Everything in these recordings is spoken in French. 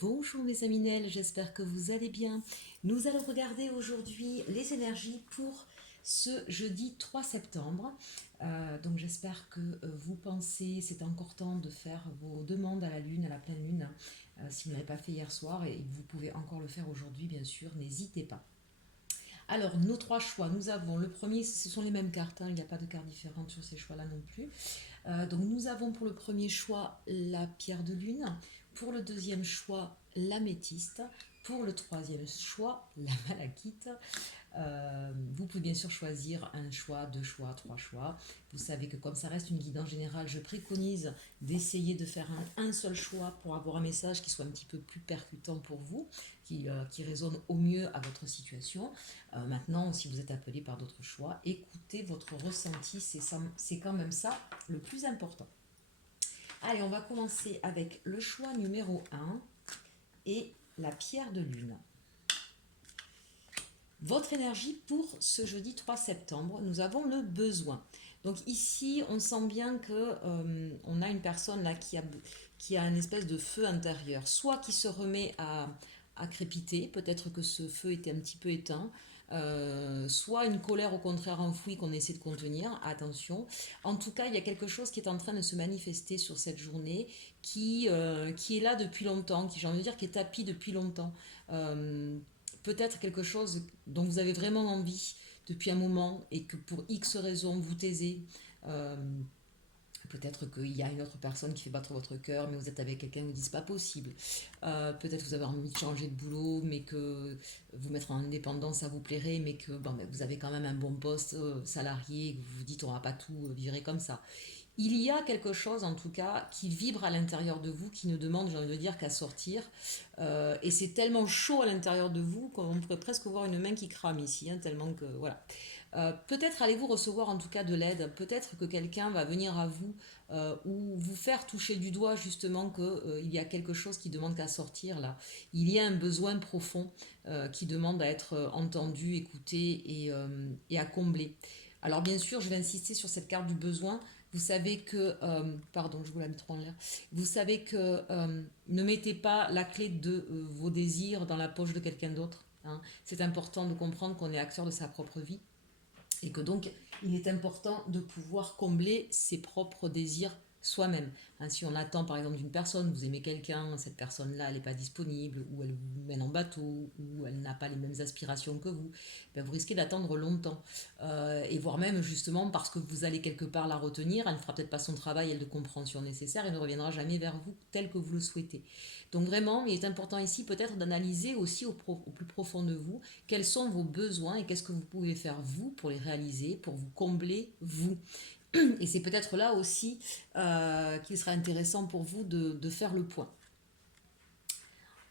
Bonjour mes aminelles, j'espère que vous allez bien. Nous allons regarder aujourd'hui les énergies pour ce jeudi 3 septembre. Donc j'espère que vous pensez, c'est encore temps de faire vos demandes à la lune, à la pleine lune, si vous n'avez pas fait hier soir, et vous pouvez encore le faire aujourd'hui bien sûr, n'hésitez pas. Alors nos trois choix, nous avons le premier, ce sont les mêmes cartes, il n'y a pas de cartes différentes sur ces choix-là non plus. Donc nous avons pour le premier choix la pierre de lune, pour le deuxième choix l'améthyste, pour le troisième choix la malachite. Vous pouvez bien sûr choisir un choix, deux choix, trois choix. Vous savez que comme ça reste une guidance générale, je préconise d'essayer de faire un seul choix pour avoir un message qui soit un petit peu plus percutant pour vous, qui résonne au mieux à votre situation. Maintenant, si vous êtes appelé par d'autres choix, écoutez votre ressenti, c'est quand même ça le plus important. Allez, on va commencer avec le choix numéro 1 et la pierre de lune. Votre énergie pour ce jeudi 3 septembre, nous avons le besoin. Donc ici, on sent bien que on a une personne là qui a une espèce de feu intérieur, soit qui se remet à crépiter, peut-être que ce feu était un petit peu éteint, soit une colère au contraire enfouie qu'on essaie de contenir, attention. En tout cas, il y a quelque chose qui est en train de se manifester sur cette journée, qui est là depuis longtemps, qui j'ai envie de dire qui est tapis depuis longtemps. Peut-être quelque chose dont vous avez vraiment envie depuis un moment et que pour X raisons vous taisez. Euh, Peut-être qu'il y a une autre personne qui fait battre votre cœur, mais vous êtes avec quelqu'un qui vous dit c'est pas possible. Peut-être que vous avez envie de changer de boulot, mais que vous mettre en indépendance ça vous plairait, mais que bon, vous avez quand même un bon poste salarié, et que vous vous dites on va pas tout virer comme ça. Il y a quelque chose en tout cas qui vibre à l'intérieur de vous, qui ne demande, j'ai envie de dire, qu'à sortir. Et c'est tellement chaud à l'intérieur de vous qu'on pourrait presque voir une main qui crame ici, hein, tellement que voilà. Peut-être allez-vous recevoir en tout cas de l'aide, peut-être que quelqu'un va venir à vous ou vous faire toucher du doigt justement qu'il y a quelque chose qui demande qu'à sortir là. Il y a un besoin profond qui demande à être entendu, écouté et à combler. Alors bien sûr, je vais insister sur cette carte du besoin. Vous savez que, pardon, je vous la mets trop en l'air. Vous savez que ne mettez pas la clé de vos désirs dans la poche de quelqu'un d'autre, hein. C'est important de comprendre qu'on est acteur de sa propre vie et que donc il est important de pouvoir combler ses propres désirs soi-même. Hein, si on attend par exemple d'une personne, vous aimez quelqu'un, cette personne-là elle n'est pas disponible, ou elle vous mène en bateau, ou elle n'a pas les mêmes aspirations que vous, ben vous risquez d'attendre longtemps. Et voire même justement parce que vous allez quelque part la retenir, elle ne fera peut-être pas son travail, elle de compréhension nécessaire et ne reviendra jamais vers vous tel que vous le souhaitez. Donc vraiment, il est important ici peut-être d'analyser aussi au plus profond de vous quels sont vos besoins et qu'est-ce que vous pouvez faire vous pour les réaliser, pour vous combler vous. Et c'est peut-être là aussi qu'il sera intéressant pour vous de faire le point.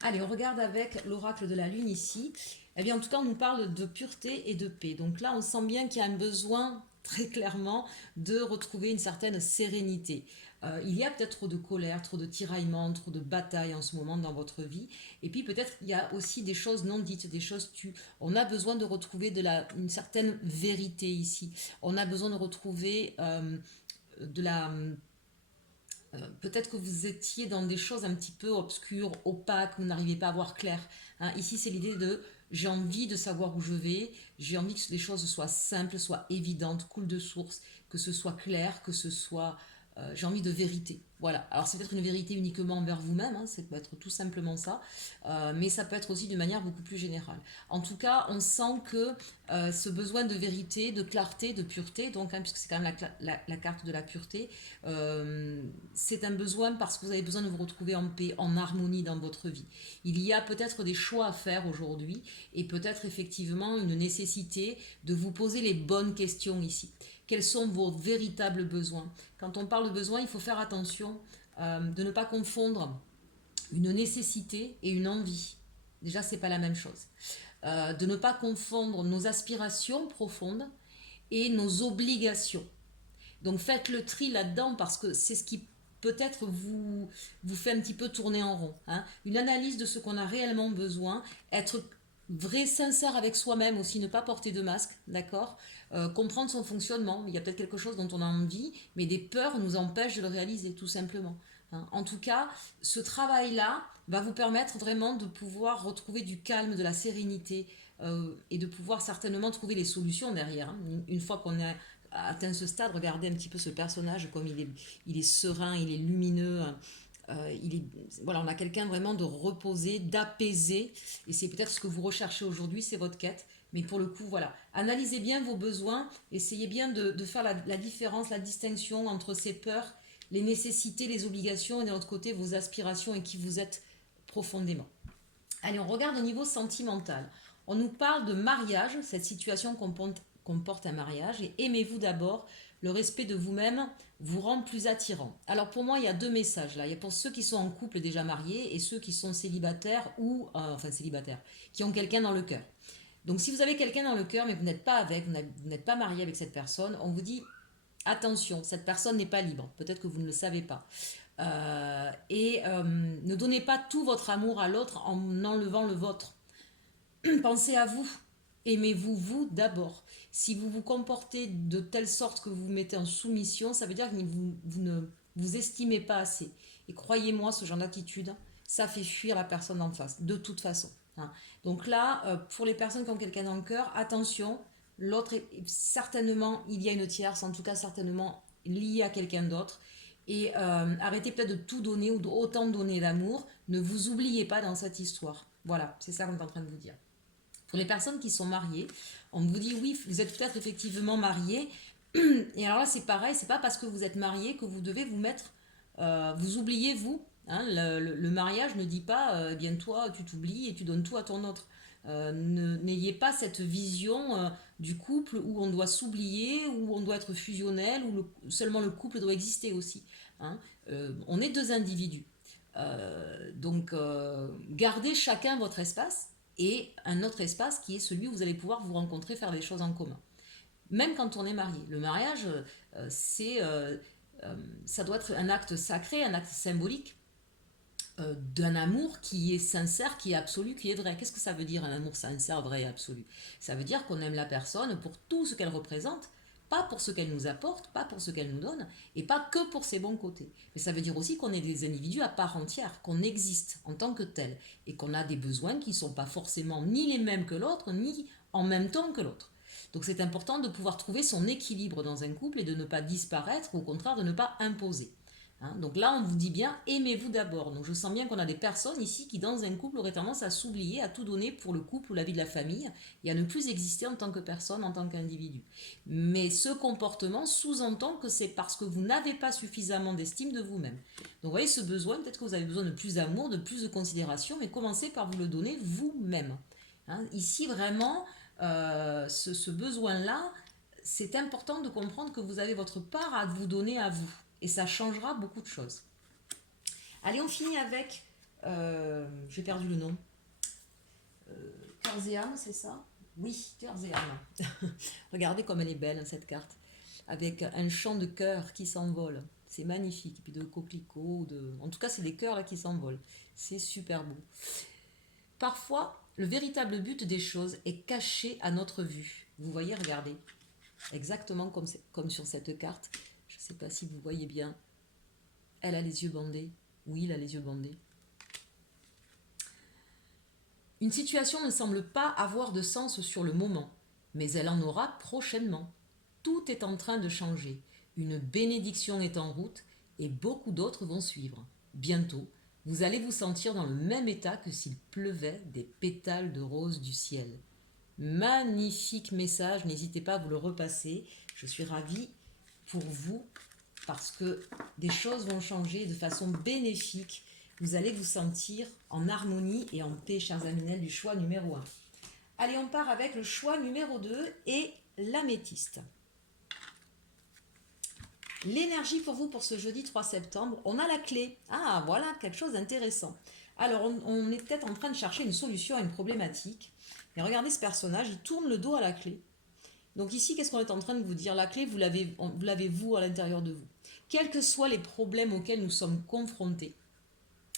Allez, on regarde avec l'oracle de la lune ici. Eh bien, en tout cas, on nous parle de pureté et de paix. Donc là, on sent bien qu'il y a un besoin très clairement de retrouver une certaine sérénité. Il y a peut-être trop de colère, trop de tiraillements, trop de batailles en ce moment dans votre vie. Et puis peut-être il y a aussi des choses non dites, des choses tues. On a besoin de retrouver une certaine vérité ici. On a besoin de retrouver de la peut-être que vous étiez dans des choses un petit peu obscures, opaques, vous n'arrivez pas à voir clair. Hein, ici, c'est l'idée de j'ai envie de savoir où je vais, j'ai envie que les choses soient simples, soient évidentes, coulent de source, que ce soit clair, que ce soit. J'ai envie de vérité. Voilà. Alors, c'est peut-être une vérité uniquement envers vous-même, hein, ça peut être tout simplement ça, mais ça peut être aussi d'une manière beaucoup plus générale. En tout cas, on sent que ce besoin de vérité, de clarté, de pureté, donc, hein, puisque c'est quand même la carte de la pureté, c'est un besoin parce que vous avez besoin de vous retrouver en paix, en harmonie dans votre vie. Il y a peut-être des choix à faire aujourd'hui et peut-être effectivement une nécessité de vous poser les bonnes questions ici. Quels sont vos véritables besoins? Quand on parle de besoins, il faut faire attention de ne pas confondre une nécessité et une envie. Déjà, c'est pas la même chose. De ne pas confondre nos aspirations profondes et nos obligations. Donc faites le tri là-dedans parce que c'est ce qui peut-être vous fait un petit peu tourner en rond. Hein. Une analyse de ce qu'on a réellement besoin, être vrai, sincère avec soi-même aussi, ne pas porter de masque, d'accord, comprendre son fonctionnement. Il y a peut-être quelque chose dont on a envie, mais des peurs nous empêchent de le réaliser, tout simplement. Hein. En tout cas, ce travail-là va vous permettre vraiment de pouvoir retrouver du calme, de la sérénité et de pouvoir certainement trouver les solutions derrière. Hein. Une fois qu'on a atteint ce stade, regardez un petit peu ce personnage, comme il est serein, il est lumineux. Voilà, on a quelqu'un vraiment de reposé, d'apaisé, et c'est peut-être ce que vous recherchez aujourd'hui, c'est votre quête. Mais pour le coup, voilà, analysez bien vos besoins, essayez bien de faire la différence, la distinction entre ces peurs, les nécessités, les obligations, et de l'autre côté, vos aspirations et qui vous êtes profondément. Allez, on regarde au niveau sentimental. On nous parle de mariage, cette situation comporte un mariage, et aimez-vous d'abord, le respect de vous-même vous rend plus attirant. Alors pour moi, il y a deux messages là. Il y a pour ceux qui sont en couple déjà mariés et ceux qui sont célibataires ou, enfin célibataires, qui ont quelqu'un dans le cœur. Donc si vous avez quelqu'un dans le cœur mais que vous n'êtes pas avec, vous n'êtes pas marié avec cette personne, on vous dit attention, cette personne n'est pas libre. Peut-être que vous ne le savez pas. Ne donnez pas tout votre amour à l'autre en enlevant le vôtre. Pensez à vous. Aimez-vous vous d'abord. Si vous vous comportez de telle sorte que vous vous mettez en soumission, ça veut dire que vous ne vous estimez pas assez. Et croyez-moi, ce genre d'attitude, ça fait fuir la personne en face, de toute façon. Hein. Donc là, pour les personnes qui ont quelqu'un dans le cœur, attention, l'autre est certainement, il y a une tierce, en tout cas certainement liée à quelqu'un d'autre. Et arrêtez peut-être de tout donner ou d'autant donner d'amour. Ne vous oubliez pas dans cette histoire. Voilà, c'est ça qu'on est en train de vous dire. Pour les personnes qui sont mariées, on vous dit oui, vous êtes peut-être effectivement marié. Et alors là, c'est pareil, c'est pas parce que vous êtes marié que vous devez vous mettre, vous oubliez vous. Hein, le mariage ne dit pas, eh bien toi, tu t'oublies et tu donnes tout à ton autre. N'ayez pas cette vision du couple où on doit s'oublier, où on doit être fusionnel, où seulement le couple doit exister aussi. Hein. On est deux individus. Gardez chacun votre espace et un autre espace qui est celui où vous allez pouvoir vous rencontrer, faire des choses en commun. Même quand on est marié. Le mariage, ça doit être un acte sacré, un acte symbolique d'un amour qui est sincère, qui est absolu, qui est vrai. Qu'est-ce que ça veut dire un amour sincère, vrai et absolu? Ça veut dire qu'on aime la personne pour tout ce qu'elle représente, pas pour ce qu'elle nous apporte, pas pour ce qu'elle nous donne, et pas que pour ses bons côtés. Mais ça veut dire aussi qu'on est des individus à part entière, qu'on existe en tant que tel, et qu'on a des besoins qui ne sont pas forcément ni les mêmes que l'autre, ni en même temps que l'autre. Donc c'est important de pouvoir trouver son équilibre dans un couple et de ne pas disparaître, ou au contraire de ne pas imposer. Hein, donc là, on vous dit bien, aimez-vous d'abord. Donc je sens bien qu'on a des personnes ici qui, dans un couple, auraient tendance à s'oublier, à tout donner pour le couple ou la vie de la famille, et à ne plus exister en tant que personne, en tant qu'individu. Mais ce comportement sous-entend que c'est parce que vous n'avez pas suffisamment d'estime de vous-même. Donc vous voyez ce besoin, peut-être que vous avez besoin de plus d'amour, de plus de considération, mais commencez par vous le donner vous-même. Hein, ici, vraiment, ce besoin-là, c'est important de comprendre que vous avez votre part à vous donner à vous. Et ça changera beaucoup de choses. Allez, on finit avec... j'ai perdu le nom. Cœurs et âme, c'est ça? Oui, cœurs et âme. Regardez comme elle est belle, cette carte. Avec un champ de cœur qui s'envole. C'est magnifique. Et puis de coquelicots. En tout cas, c'est des cœurs là qui s'envolent. C'est super beau. Parfois, le véritable but des choses est caché à notre vue. Vous voyez, regardez. Exactement comme sur cette carte. Je ne sais pas si vous voyez bien. Elle a les yeux bandés. Oui, il a les yeux bandés. Une situation ne semble pas avoir de sens sur le moment, mais elle en aura prochainement. Tout est en train de changer. Une bénédiction est en route et beaucoup d'autres vont suivre. Bientôt, vous allez vous sentir dans le même état que s'il pleuvait des pétales de rose du ciel. Magnifique message, n'hésitez pas à vous le repasser. Je suis ravie pour vous parce que des choses vont changer de façon bénéfique. Vous allez vous sentir en harmonie et en paix, chers aminels, du choix numéro 1. Allez, on part avec le choix numéro 2 et l'améthyste. L'énergie pour vous pour ce jeudi 3 septembre, on a la clé. Ah, voilà, quelque chose d'intéressant. Alors, on est peut-être en train de chercher une solution à une problématique. Et regardez ce personnage, il tourne le dos à la clé. Donc ici, qu'est-ce qu'on est en train de vous dire? La clé, vous l'avez vous à l'intérieur de vous. Quels que soient les problèmes auxquels nous sommes confrontés,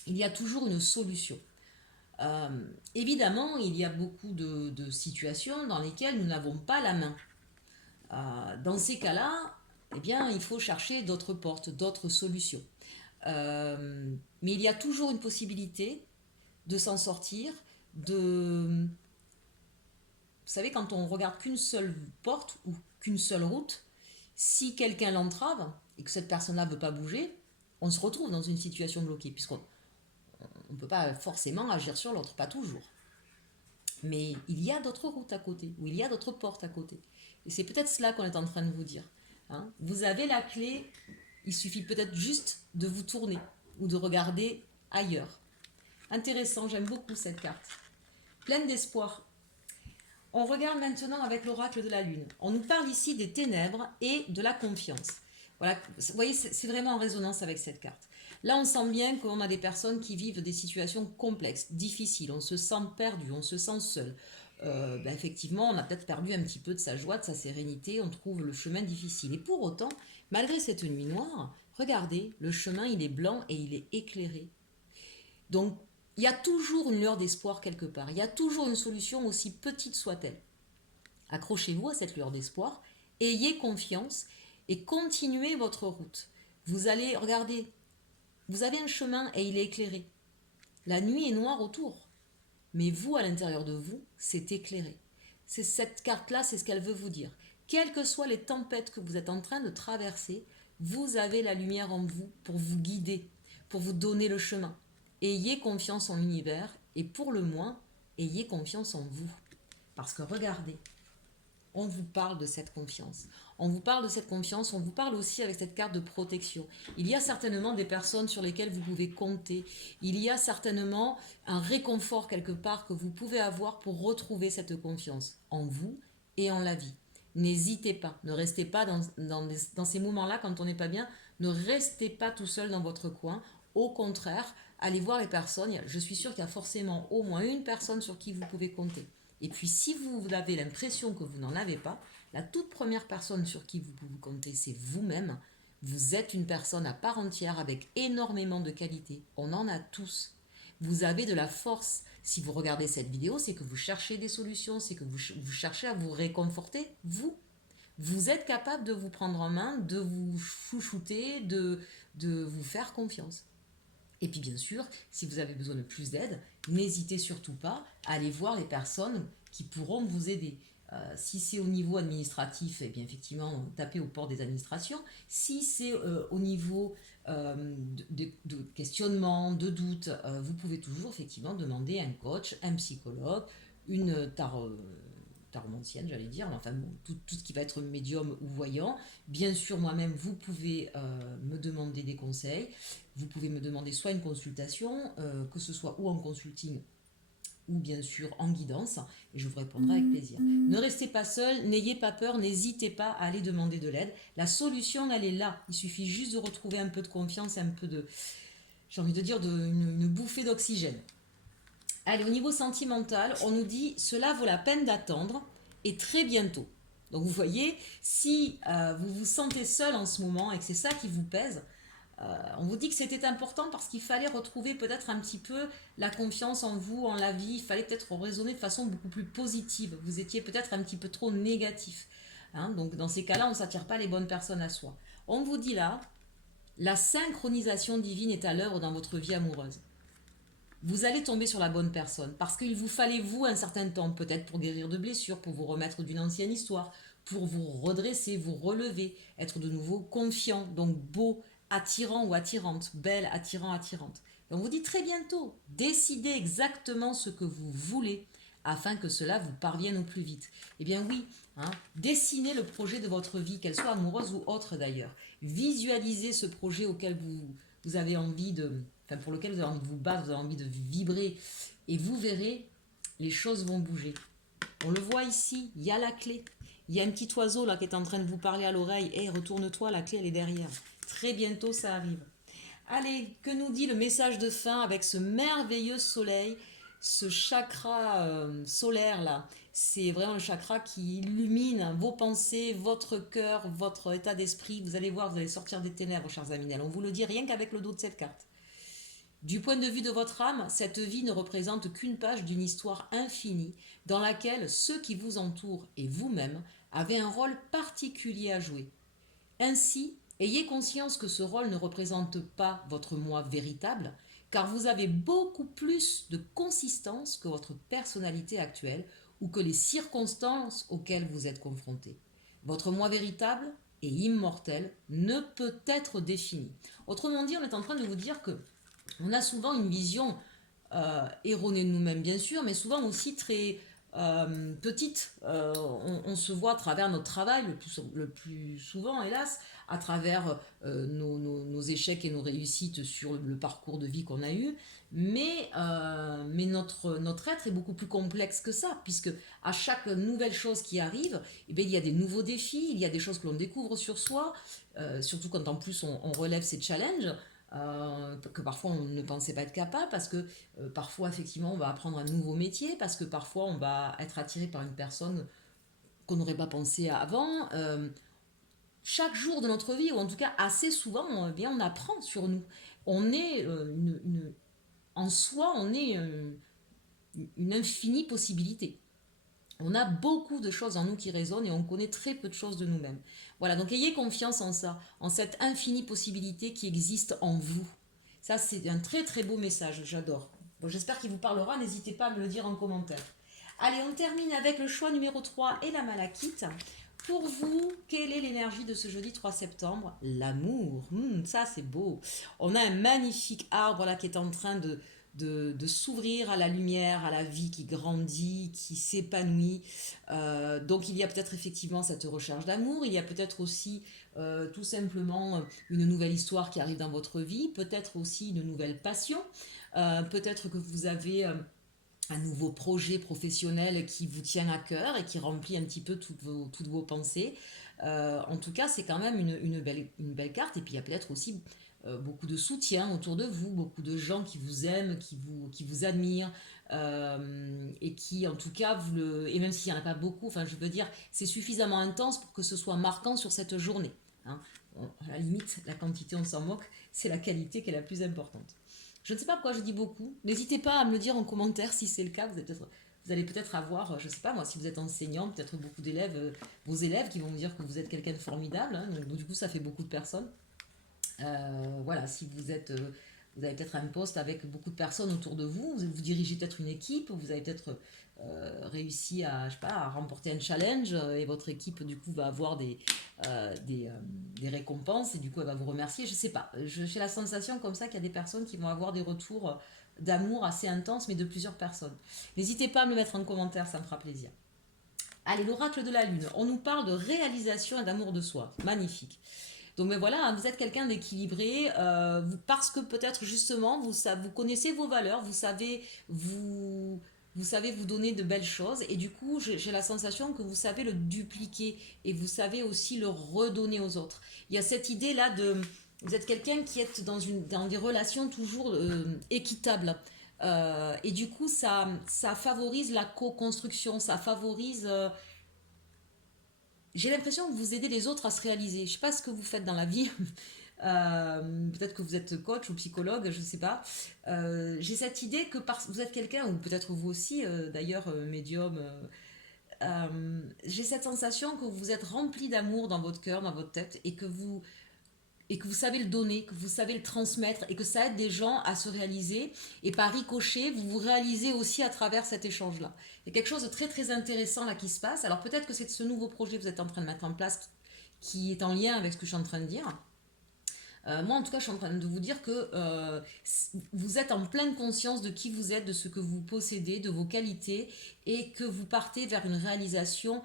il y a toujours une solution. Évidemment, il y a beaucoup de situations dans lesquelles nous n'avons pas la main. Dans ces cas-là, eh bien, il faut chercher d'autres portes, d'autres solutions. Mais il y a toujours une possibilité de s'en sortir, de... Vous savez, quand on regarde qu'une seule porte ou qu'une seule route, si quelqu'un l'entrave et que cette personne-là ne veut pas bouger, on se retrouve dans une situation bloquée, puisqu'on ne peut pas forcément agir sur l'autre, pas toujours. Mais il y a d'autres routes à côté, ou il y a d'autres portes à côté. Et c'est peut-être cela qu'on est en train de vous dire. Hein. Vous avez la clé, il suffit peut-être juste de vous tourner ou de regarder ailleurs. Intéressant, j'aime beaucoup cette carte. Pleine d'espoir. On regarde maintenant avec l'oracle de la lune. On nous parle ici des ténèbres et de la confiance. Voilà, vous voyez, c'est vraiment en résonance avec cette carte. Là, on sent bien qu'on a des personnes qui vivent des situations complexes, difficiles. On se sent perdu, on se sent seul. Effectivement, on a peut-être perdu un petit peu de sa joie, de sa sérénité. On trouve le chemin difficile. Et pour autant, malgré cette nuit noire, regardez, le chemin, il est blanc et il est éclairé. Donc, il y a toujours une lueur d'espoir quelque part. Il y a toujours une solution, aussi petite soit-elle. Accrochez-vous à cette lueur d'espoir, ayez confiance et continuez votre route. Vous allez, regardez, vous avez un chemin et il est éclairé. La nuit est noire autour, mais vous, à l'intérieur de vous, c'est éclairé. C'est cette carte-là, c'est ce qu'elle veut vous dire. Quelles que soient les tempêtes que vous êtes en train de traverser, vous avez la lumière en vous pour vous guider, pour vous donner le chemin. Ayez confiance en l'univers et pour le moins, ayez confiance en vous. Parce que regardez, on vous parle de cette confiance. On vous parle de cette confiance, on vous parle aussi avec cette carte de protection. Il y a certainement des personnes sur lesquelles vous pouvez compter. Il y a certainement un réconfort quelque part que vous pouvez avoir pour retrouver cette confiance en vous et en la vie. N'hésitez pas, ne restez pas dans ces moments-là quand on n'est pas bien, ne restez pas tout seul dans votre coin. Au contraire, allez voir les personnes. Je suis sûre qu'il y a forcément au moins une personne sur qui vous pouvez compter. Et puis si vous avez l'impression que vous n'en avez pas, la toute première personne sur qui vous pouvez compter, c'est vous-même. Vous êtes une personne à part entière avec énormément de qualités. On en a tous. Vous avez de la force. Si vous regardez cette vidéo, c'est que vous cherchez des solutions, c'est que vous cherchez à vous réconforter, vous. Vous êtes capable de vous prendre en main, de vous chouchouter, de vous faire confiance. Et puis bien sûr, si vous avez besoin de plus d'aide, n'hésitez surtout pas à aller voir les personnes qui pourront vous aider. Si c'est au niveau administratif, eh bien effectivement, tapez aux portes des administrations. Si c'est au niveau de questionnement, de doute, vous pouvez toujours effectivement demander un coach, un psychologue, une taromancienne, j'allais dire, enfin bon, tout ce qui va être médium ou voyant. Bien sûr, moi-même, vous pouvez me demander des conseils. Vous pouvez me demander soit une consultation, que ce soit ou en consulting ou bien sûr en guidance, et je vous répondrai avec plaisir. Ne restez pas seul, n'ayez pas peur, n'hésitez pas à aller demander de l'aide. La solution, elle est là. Il suffit juste de retrouver un peu de confiance, un peu de, j'ai envie de dire, une bouffée d'oxygène. Allez, au niveau sentimental, on nous dit « Cela vaut la peine d'attendre et très bientôt ». Donc vous voyez, si vous vous sentez seul en ce moment et que c'est ça qui vous pèse, on vous dit que c'était important parce qu'il fallait retrouver peut-être un petit peu la confiance en vous, en la vie. Il fallait peut-être raisonner de façon beaucoup plus positive. Vous étiez peut-être un petit peu trop négatif. Hein, donc dans ces cas-là, on ne s'attire pas les bonnes personnes à soi. On vous dit là, la synchronisation divine est à l'œuvre dans votre vie amoureuse. Vous allez tomber sur la bonne personne parce qu'il vous fallait vous un certain temps, peut-être pour guérir de blessures, pour vous remettre d'une ancienne histoire, pour vous redresser, vous relever, être de nouveau confiant, donc beau, attirant ou attirante, belle, attirant, attirante. Et on vous dit très bientôt, décidez exactement ce que vous voulez afin que cela vous parvienne au plus vite. Eh bien oui, dessinez le projet de votre vie, qu'elle soit amoureuse ou autre d'ailleurs. Visualisez ce projet auquel vous avez envie pour lequel vous avez envie de vous battre, vous avez envie de vibrer, et vous verrez, les choses vont bouger. On le voit ici, il y a la clé. Il y a un petit oiseau là qui est en train de vous parler à l'oreille. Hey, retourne-toi, la clé elle est derrière. Très bientôt ça arrive. Allez, que nous dit le message de fin avec ce merveilleux soleil, ce chakra solaire là. C'est vraiment le chakra qui illumine vos pensées, votre cœur, votre état d'esprit. Vous allez voir, vous allez sortir des ténèbres, chers Aminel. On vous le dit rien qu'avec le dos de cette carte. Du point de vue de votre âme, cette vie ne représente qu'une page d'une histoire infinie dans laquelle ceux qui vous entourent et vous-même avez un rôle particulier à jouer. Ainsi, ayez conscience que ce rôle ne représente pas votre moi véritable, car vous avez beaucoup plus de consistance que votre personnalité actuelle ou que les circonstances auxquelles vous êtes confronté. Votre moi véritable et immortel ne peut être défini. Autrement dit, on est en train de vous dire que on a souvent une vision erronée de nous-mêmes, bien sûr, mais souvent aussi très petite. On se voit à travers notre travail, le plus souvent, hélas, à travers nos échecs et nos réussites sur le parcours de vie qu'on a eu. Mais notre être est beaucoup plus complexe que ça, puisque à chaque nouvelle chose qui arrive, eh bien, il y a des nouveaux défis, il y a des choses que l'on découvre sur soi, surtout quand en plus on relève ces challenges. Que parfois on ne pensait pas être capable, parce que parfois effectivement on va apprendre un nouveau métier, parce que parfois on va être attiré par une personne qu'on n'aurait pas pensé avant. Chaque jour de notre vie, ou en tout cas assez souvent, eh bien, on apprend sur nous. On est en soi, on est une infinie possibilité. On a beaucoup de choses en nous qui résonnent et on connaît très peu de choses de nous-mêmes. Voilà, donc ayez confiance en ça, en cette infinie possibilité qui existe en vous. Ça, c'est un très très beau message, j'adore. Bon, j'espère qu'il vous parlera, n'hésitez pas à me le dire en commentaire. Allez, on termine avec le choix numéro 3 et la malachite. Pour vous, quelle est l'énergie de ce jeudi 3 septembre? L'amour. Ça, c'est beau. On a un magnifique arbre là qui est en train de s'ouvrir à la lumière, à la vie qui grandit, qui s'épanouit. Donc il y a peut-être effectivement cette recherche d'amour, il y a peut-être aussi tout simplement une nouvelle histoire qui arrive dans votre vie, peut-être aussi une nouvelle passion, peut-être que vous avez un nouveau projet professionnel qui vous tient à cœur et qui remplit un petit peu toutes vos pensées. En tout cas, c'est quand même une belle carte. Et puis, il y a peut-être aussi beaucoup de soutien autour de vous, beaucoup de gens qui vous aiment, qui vous admirent, et qui, en tout cas, et même s'il n'y en a pas beaucoup, enfin, je veux dire, c'est suffisamment intense pour que ce soit marquant sur cette journée. Hein. À la limite, la quantité, on s'en moque, c'est la qualité qui est la plus importante. Je ne sais pas pourquoi je dis beaucoup. N'hésitez pas à me le dire en commentaire si c'est le cas. Vous allez peut-être avoir, je ne sais pas moi, si vous êtes enseignant, peut-être beaucoup d'élèves, vos élèves qui vont vous dire que vous êtes quelqu'un de formidable. Hein, donc du coup, ça fait beaucoup de personnes. Voilà, si vous avez peut-être un poste avec beaucoup de personnes autour de vous, vous dirigez peut-être une équipe, vous avez peut-être réussi à, je sais pas, à remporter un challenge et votre équipe du coup va avoir des récompenses et du coup elle va vous remercier, je sais pas. J'ai la sensation comme ça qu'il y a des personnes qui vont avoir des retours d'amour assez intenses mais de plusieurs personnes. N'hésitez pas à me le mettre en commentaire, ça me fera plaisir. Allez, l'oracle de la lune, on nous parle de réalisation et d'amour de soi, magnifique. Donc mais voilà, vous êtes quelqu'un d'équilibré, parce que peut-être justement vous connaissez vos valeurs, vous savez vous donner de belles choses et du coup j'ai la sensation que vous savez le dupliquer et vous savez aussi le redonner aux autres. Il y a cette idée là vous êtes quelqu'un qui est dans des relations toujours équitables. Et du coup ça favorise la co-construction, ça favorise j'ai l'impression que vous aidez les autres à se réaliser. Je ne sais pas ce que vous faites dans la vie. Peut-être que vous êtes coach ou psychologue, je ne sais pas. J'ai cette idée que vous êtes quelqu'un, ou peut-être vous aussi, d'ailleurs, médium. J'ai cette sensation que vous êtes rempli d'amour dans votre cœur, dans votre tête, et que vous savez le donner, que vous savez le transmettre et que ça aide des gens à se réaliser. Et par ricochet, vous vous réalisez aussi à travers cet échange-là. Il y a quelque chose de très très intéressant là qui se passe. Alors peut-être que c'est ce nouveau projet que vous êtes en train de mettre en place qui est en lien avec ce que je suis en train de dire. Moi, en tout cas, je suis en train de vous dire que vous êtes en pleine conscience de qui vous êtes, de ce que vous possédez, de vos qualités, et que vous partez vers une réalisation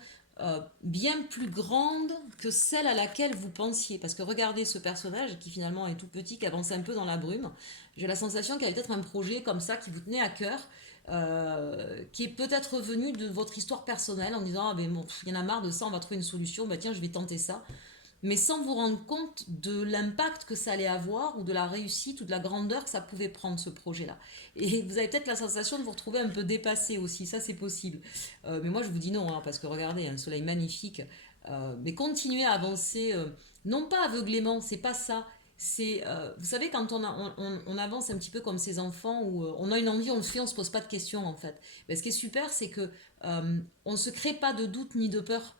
bien plus grande que celle à laquelle vous pensiez. Parce que regardez ce personnage qui finalement est tout petit, qui avance un peu dans la brume. J'ai la sensation qu'il y avait peut-être un projet comme ça qui vous tenait à cœur, qui est peut-être venu de votre histoire personnelle en disant ah ben bon, il y en a marre de ça, on va trouver une solution, bah tiens je vais tenter ça, mais sans vous rendre compte de l'impact que ça allait avoir ou de la réussite ou de la grandeur que ça pouvait prendre ce projet-là. Et vous avez peut-être la sensation de vous retrouver un peu dépassé aussi, ça c'est possible. Mais moi je vous dis non, hein, parce que regardez, un soleil magnifique, mais continuez à avancer, non pas aveuglément, c'est pas ça. C'est, vous savez, quand on avance un petit peu comme ces enfants où on a une envie, on le fait, on se pose pas de questions en fait. Mais ce qui est super, c'est que on se crée pas de doute ni de peur.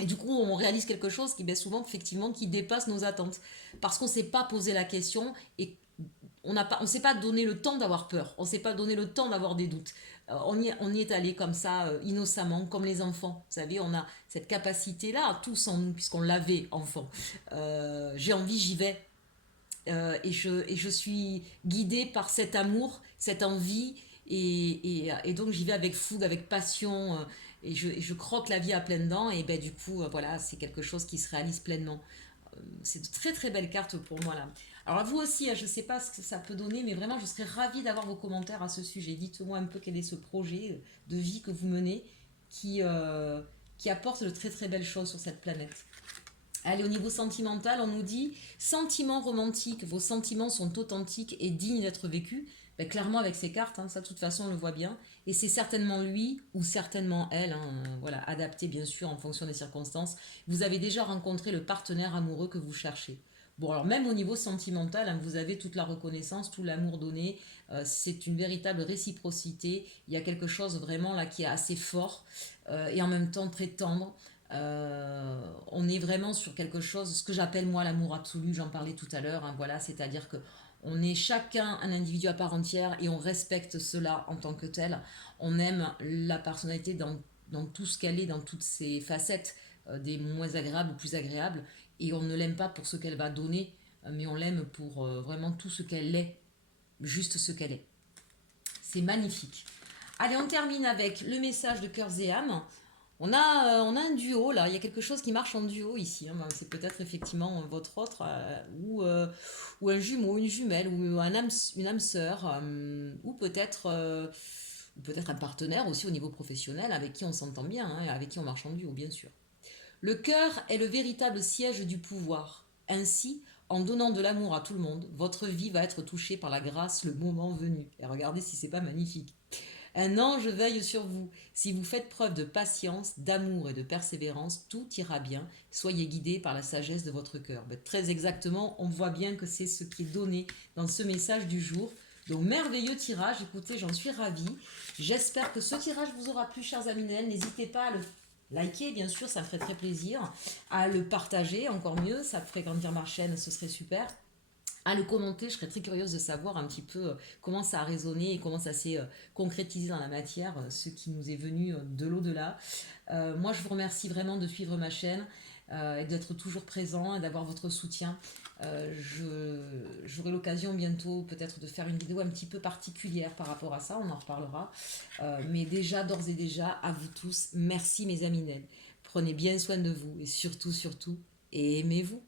Et du coup, on réalise quelque chose qui, ben, souvent, effectivement, qui dépasse nos attentes. Parce qu'on ne s'est pas posé la question. Et on s'est pas donné le temps d'avoir peur, on s'est pas donné le temps d'avoir des doutes. On y est allé comme ça, innocemment, comme les enfants. Vous savez, on a cette capacité-là, tous en nous, puisqu'on l'avait enfant. J'ai envie, j'y vais. Et je suis guidée par cet amour, cette envie, et donc j'y vais avec fougue, avec passion, et je croque la vie à pleines dents, et ben, du coup, voilà, c'est quelque chose qui se réalise pleinement. C'est de très très belles cartes pour moi là. Alors vous aussi, hein, je ne sais pas ce que ça peut donner, mais vraiment je serais ravie d'avoir vos commentaires à ce sujet. Dites-moi un peu quel est ce projet de vie que vous menez qui, euh, qui apporte de très très belles choses sur cette planète. Allez, au niveau sentimental, on nous dit sentiments romantiques, vos sentiments sont authentiques et dignes d'être vécus. Ben, clairement, avec ces cartes, hein, ça, de toute façon, on le voit bien. Et c'est certainement lui ou certainement elle, hein, voilà, adapté bien sûr en fonction des circonstances. Vous avez déjà rencontré le partenaire amoureux que vous cherchez. Bon, alors même au niveau sentimental, hein, vous avez toute la reconnaissance, tout l'amour donné. C'est une véritable réciprocité. Il y a quelque chose vraiment là qui est assez fort et en même temps très tendre. On est vraiment sur quelque chose, ce que j'appelle moi l'amour absolu, j'en parlais tout à l'heure, hein, voilà, c'est-à-dire que on est chacun un individu à part entière et on respecte cela en tant que tel. On aime la personnalité dans tout ce qu'elle est, dans toutes ses facettes, des moins agréables ou plus agréables, et on ne l'aime pas pour ce qu'elle va donner, mais on l'aime pour vraiment tout ce qu'elle est, juste ce qu'elle est. C'est magnifique. Allez, on termine avec le message de Cœurs et âmes. On a un duo là, il y a quelque chose qui marche en duo ici, hein. C'est peut-être effectivement votre autre, ou un jumeau, une jumelle, ou une âme sœur, ou peut-être un partenaire aussi au niveau professionnel avec qui on s'entend bien, hein, avec qui on marche en duo, bien sûr. Le cœur est le véritable siège du pouvoir. Ainsi, en donnant de l'amour à tout le monde, votre vie va être touchée par la grâce le moment venu. Et regardez si c'est pas magnifique. Un ange veille sur vous. Si vous faites preuve de patience, d'amour et de persévérance, tout ira bien. Soyez guidés par la sagesse de votre cœur. Ben, très exactement, on voit bien que c'est ce qui est donné dans ce message du jour. Donc, merveilleux tirage. Écoutez, j'en suis ravie. J'espère que ce tirage vous aura plu, chers amis. N'hésitez pas à le liker, bien sûr, ça me ferait très plaisir. À le partager, encore mieux. Ça ferait grandir ma chaîne, ce serait super, à le commenter. Je serais très curieuse de savoir un petit peu comment ça a résonné et comment ça s'est concrétisé dans la matière, ce qui nous est venu de l'au-delà. Moi, je vous remercie vraiment de suivre ma chaîne et d'être toujours présent et d'avoir votre soutien. J'aurai l'occasion bientôt peut-être de faire une vidéo un petit peu particulière par rapport à ça, on en reparlera. Mais déjà, d'ores et déjà, à vous tous, merci mes amis Ned. Prenez bien soin de vous et surtout, surtout, aimez-vous.